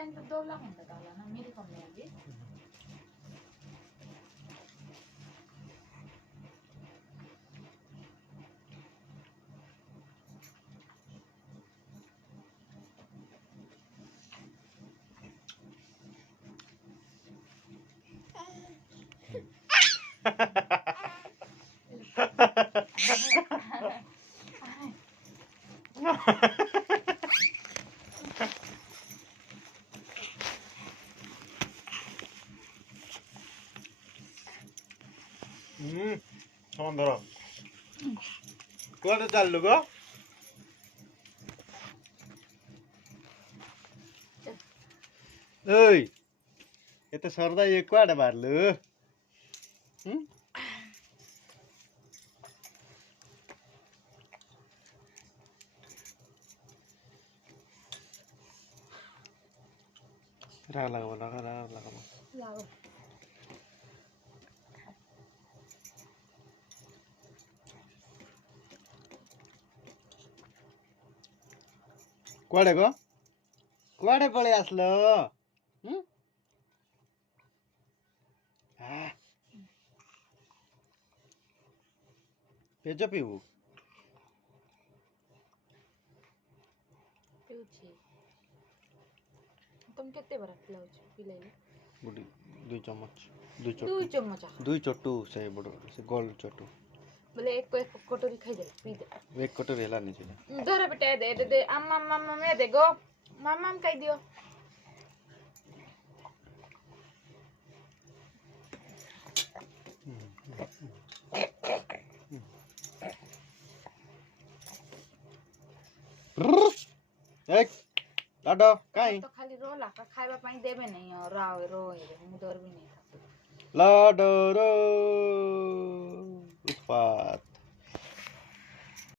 time तो 2 लाख ਹੁੰਦਾ ਤਾਲਾ ਨਾ ਮੇਰੀ ਕੰਮੇ ਆ ਜੀ ধরো কোয়াটা চাললো গো ওই এত সরদা এ কোয়াটা মারলো রাগ লাগাবো লাগাবো कुआडे गो कुआडे पळे असलो पेज पिऊ ପିଉଛି तुम କେତେ ବରା ପିଲାଉଛ ପିଲାଇଲେ बुडी 2 चम्मच 2 चम्मच 2 चट्टू से बड़ो से गोल चट्टू बोले एक कटोरी खाई दे पी दे एक कटोरी हेला नहीं चाहिए धर बेटा दे अम्मा मम्मा मैं दे गो मम्मा कह दियो एक लाडो काई तो खाली रो ला खाइबा पाई देबे नहीं और रो मुदर भी नहीं लाडो रो उत्पात